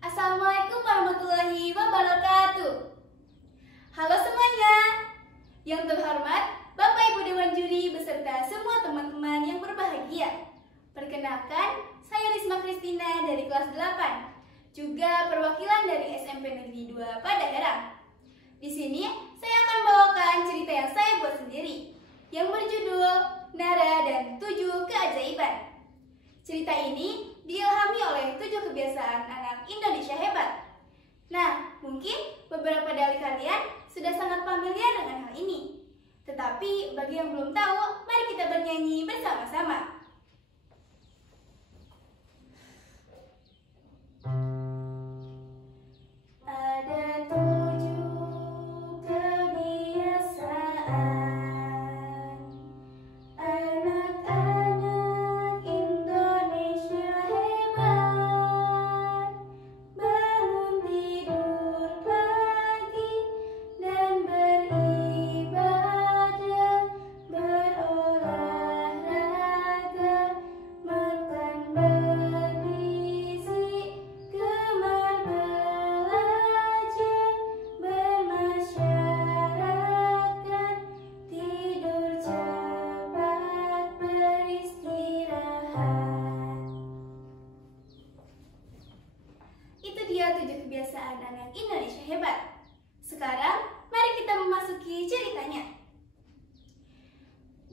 Assalamualaikum warahmatullahi wabarakatuh. Halo semuanya. Yang terhormat Bapak Ibu Dewan Juri beserta semua teman-teman yang berbahagia. Perkenalkan, saya Risma Kristina dari kelas 8, juga perwakilan dari SMP Negeri 2 Padalarang. Di sini saya akan bawakan cerita yang saya buat sendiri, yang berjudul Nara dan 7 Keajaiban. Cerita ini diilhami oleh 7 kebiasaan anak Indonesia hebat. Nah, mungkin beberapa dari kalian sudah sangat familiar dengan hal ini. Tetapi bagi yang belum tahu, mari kita bernyanyi bersama-sama. Ada 7 kebiasaan anak-anak Indonesia hebat. Bangun tidur pagi dan beribadah, berolahraga, makan bergizi, gemar belajar, bermasyarakat, tidur cepat, beristirahat. Itu dia 7 kebiasaan anak Indonesia hebat. Sekarang, mari kita memasuki ceritanya.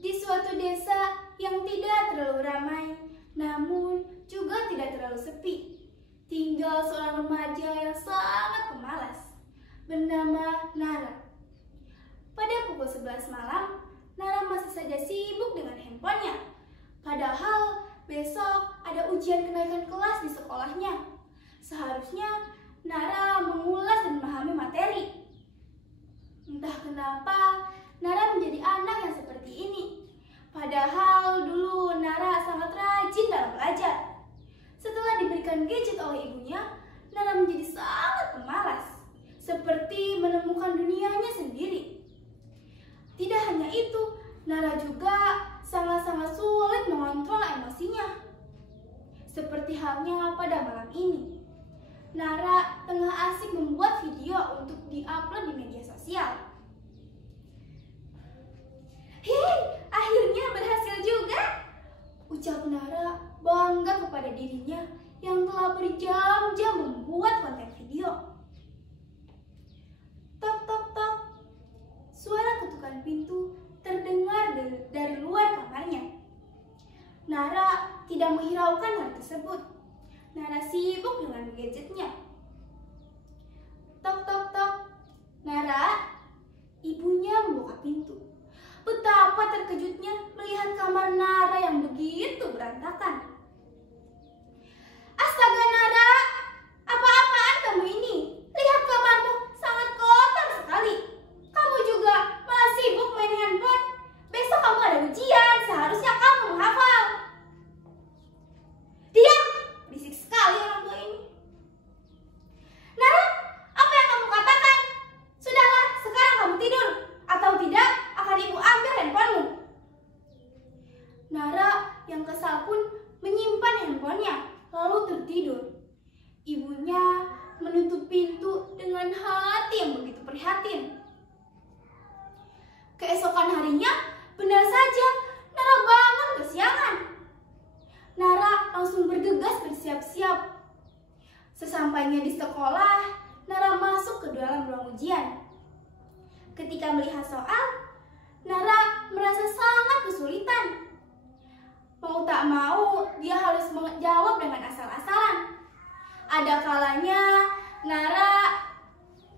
Di suatu desa yang tidak terlalu ramai, namun juga tidak terlalu sepi, tinggal seorang remaja yang sangat pemalas, bernama Nara. Pada pukul 11 malam, Nara masih saja sibuk dengan handphonenya. Padahal besok ada ujian kenaikan kelas di sekolahnya. Seharusnya Nara mengulas dan memahami materi. Entah kenapa Nara menjadi anak yang seperti ini. Padahal dulu Nara sangat rajin dalam belajar. Setelah diberikan gadget oleh ibunya, Nara menjadi sangat pemalas, seperti menemukan dunianya sendiri. Tidak hanya itu, Nara juga sangat-sangat sulit mengontrol emosinya. Seperti halnya pada malam ini. Nara tengah asik membuat video untuk di-upload di media sosial. "Hei, akhirnya berhasil juga!" ucap Nara bangga kepada dirinya yang telah berjam-jam membuat konten video. Tok tok tok. Suara ketukan pintu terdengar dari luar kamarnya. Nara tidak menghiraukan hal tersebut. Nara sibuk dengan gadgetnya. Tok tok tok. Nara, ibunya membuka pintu. Betapa terkejutnya melihat kamar Nara yang begitu berantakan. "Astaga Nara, apa-apaan kamu ini? Lihat kamarmu sangat kotor sekali. Kamu juga malah sibuk main handphone. Besok kamu ada ujian, seharusnya kamu menghafal." "Diam! Berisik sekali orang tua ini." "Nara, apa yang kamu katakan? Sudahlah, sekarang kamu tidur. Atau tidak, akan ibu ambil handphonemu." Nara yang kesal pun menyimpan handphonenya, lalu tertidur. Ibunya menutup pintu dengan hati yang begitu prihatin. Keesokan harinya, benar saja, Nara bangun kesiangan. Nara langsung bergegas bersiap-siap. Sesampainya di sekolah, Nara masuk ke dalam ruang ujian. Ketika melihat soal, Nara merasa sangat kesulitan. Mau tak mau, dia harus menjawab dengan asal-asalan. Ada kalanya Nara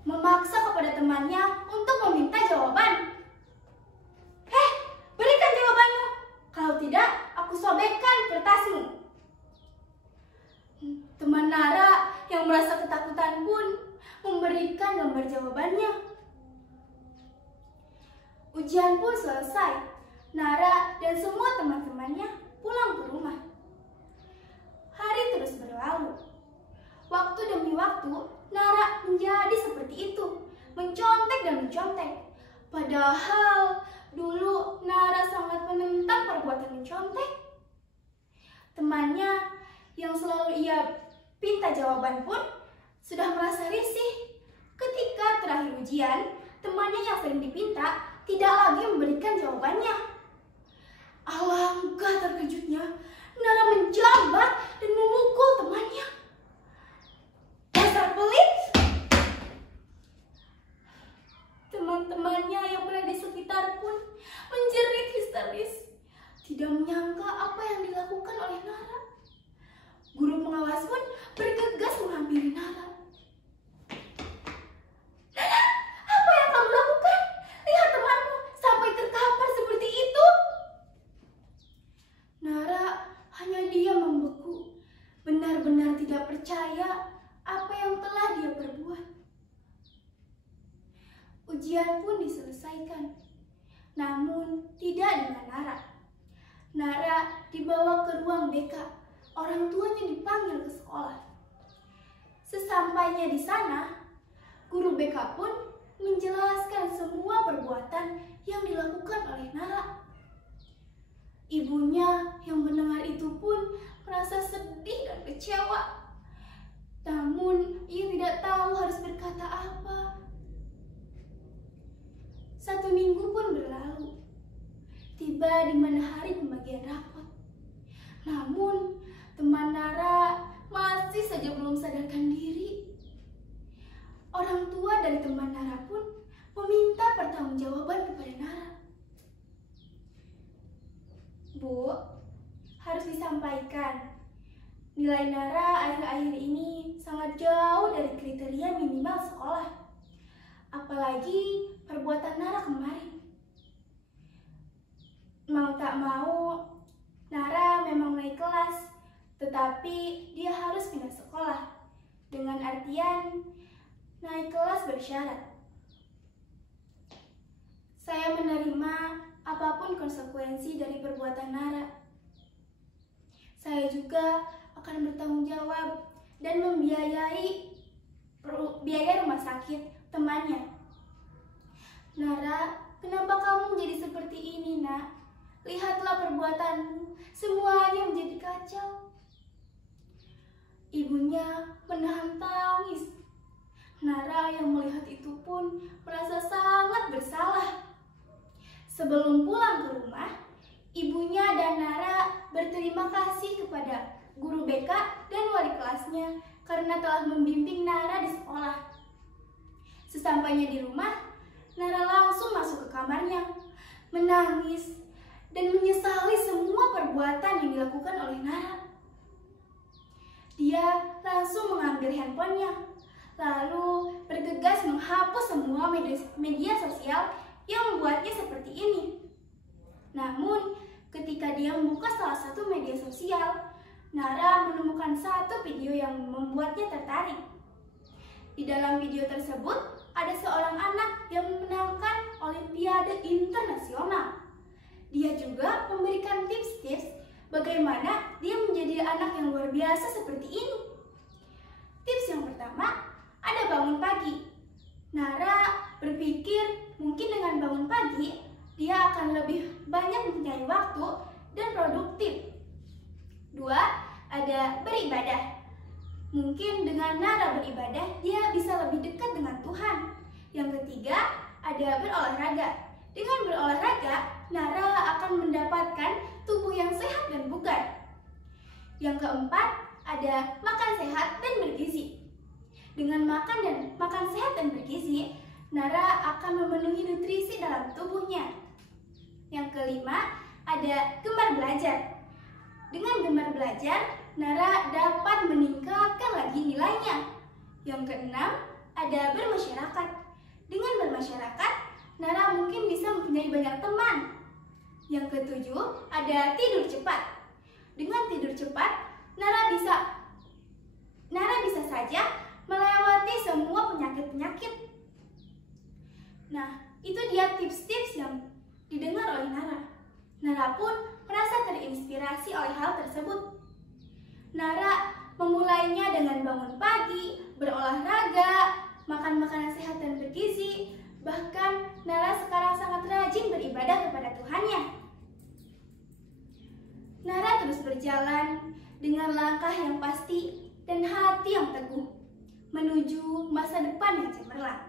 memaksa kepada temannya untuk meminta jawaban. "Heh, berikan jawabanmu. Kalau tidak, aku sobekkan kertasmu." Teman Nara yang merasa ketakutan pun memberikan gambar jawabannya. Ujian pun selesai. Nara dan semua teman-temannya pulang ke rumah. Hari terus berlalu. Waktu demi waktu, Nara menjadi seperti itu, mencontek dan mencontek. Padahal dulu Nara sangat menentang perbuatan mencontek. Temannya yang selalu ia minta jawaban pun sudah merasa risih ketika terakhir ujian, temannya yang sering dipinta tidak lagi memberikan jawabannya. Alangkah terkejutnya, Nara menjambat dan memukul temannya. Dasar pelit! Teman-temannya yang berada di sekitar pun menjerit histeris, tidak menyangka apa yang dilakukan oleh Nara. Guru pengawas pun bergegas menghampiri Nara. "Nara, apa yang kamu lakukan? Lihat temanmu sampai terkapar seperti itu." Nara hanya diam membeku, benar-benar tidak percaya apa yang telah dia perbuat. Ujian pun diselesaikan, namun tidak dengan Nara. Nara dibawa ke ruang BK, orang tuanya dipanggil ke sekolah. Sesampainya di sana, guru BK pun menjelaskan semua perbuatan yang dilakukan oleh Nara. Ibunya yang mendengar itu pun merasa sedih dan kecewa. Namun ia tidak tahu harus berkata apa. 1 minggu pun berlalu. Tiba di mana hari pembagian rapot. Namun teman Nara masih saja belum sadarkan diri. Orang tua dari teman Nara pun meminta pertanggungjawaban kepada Nara. "Bu, harus disampaikan, nilai Nara akhir-akhir ini sangat jauh dari kriteria minimal sekolah. Apalagi perbuatan Nara kemarin. Mau tak mau, Nara memang naik kelas, tetapi dia harus pindah sekolah. Dengan artian, naik kelas bersyarat. Saya menerima apapun konsekuensi dari perbuatan Nara. Saya juga akan bertanggung jawab dan membiayai biaya rumah sakit temannya." "Nara, kenapa kamu menjadi seperti ini, Nak? Lihatlah perbuatanmu, semuanya menjadi kacau." Ibunya menahan tangis. Nara yang melihat itu pun merasa sangat bersalah. Sebelum pulang ke rumah, ibunya dan Nara berterima kasih kepada guru BK dan wali kelasnya karena telah membimbing Nara di sekolah. Sesampainya di rumah, Nara langsung masuk ke kamarnya, menangis dan menyesali semua perbuatan yang dilakukan oleh Nara. Dia langsung mengambil handphonenya, lalu bergegas menghapus semua media sosial yang membuatnya seperti ini. Namun, ketika dia membuka salah satu media sosial, Nara menemukan satu video yang membuatnya tertarik. Di dalam video tersebut, ada seorang anak yang memenangkan Olimpiade Internasional. Dia juga memberikan tips-tips bagaimana dia menjadi anak yang luar biasa seperti ini. Tips yang pertama, ada bangun pagi. Nara berpikir mungkin dengan bangun pagi, dia akan lebih banyak mempunyai waktu dan produktif. 2, ada beribadah. Mungkin dengan Nara beribadah, dia bisa lebih dekat dengan Tuhan. Yang ketiga, ada berolahraga. Dengan berolahraga, Nara akan mendapatkan tubuh yang sehat dan bugar. Yang keempat, ada makan sehat dan bergizi. Dengan makan sehat dan bergizi, Nara akan memenuhi nutrisi dalam tubuhnya. Yang kelima, ada gemar belajar. Dengan gemar belajar, Nara dapat meningkatkan lagi nilainya. Yang keenam, ada bermasyarakat. Dengan bermasyarakat, Nara mungkin bisa mempunyai banyak teman. Yang ketujuh, ada tidur cepat. Dengan tidur cepat, Nara bisa saja melewati semua penyakit-penyakit. Nah, itu dia tips-tips yang didengar oleh Nara. Nara pun merasa terinspirasi oleh hal tersebut. Nara memulainya dengan bangun pagi, berolahraga, makan makanan sehat dan bergizi. Bahkan Nara sekarang sangat rajin beribadah kepada Tuhannya. Nara terus berjalan dengan langkah yang pasti dan hati yang teguh, menuju masa depan yang cemerlang.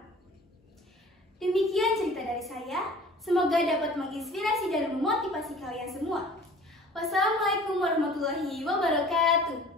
Demikian cerita dari saya, semoga dapat menginspirasi dan memotivasi kalian semua. Wassalamualaikum warahmatullahi wabarakatuh.